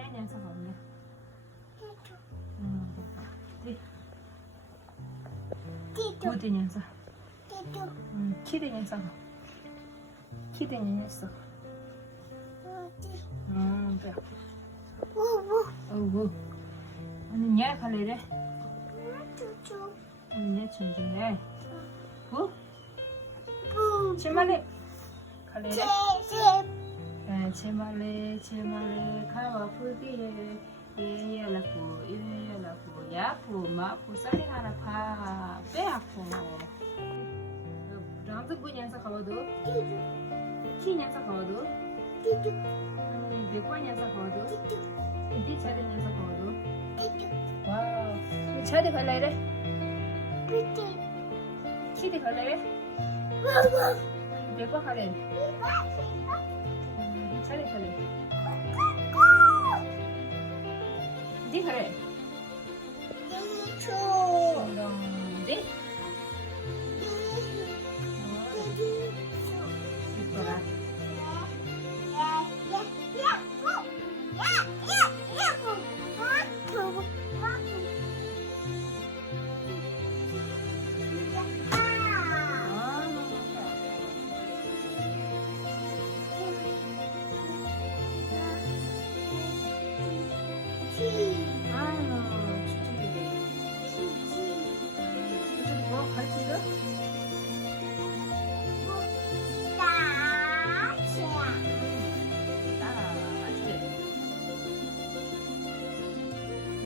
nhá nhá sao không nhá đi 어디 녀석 키드 녀석 키드 녀석 그래 언니 냐 갈래래 언니 냐 천천히 부 치마래 갈래래 치마래 가와 푸디에 예라고 야고 마고 살이 하나 파 빼앗고 라운드 부냐서 가봐도 키냐서 가봐도 아니 백관냐서 가봐도 이디 차례냐서 가봐도 와우 차례 갈래래 키디 갈래래 백관 갈래 차례 갈래 니 그래. 네?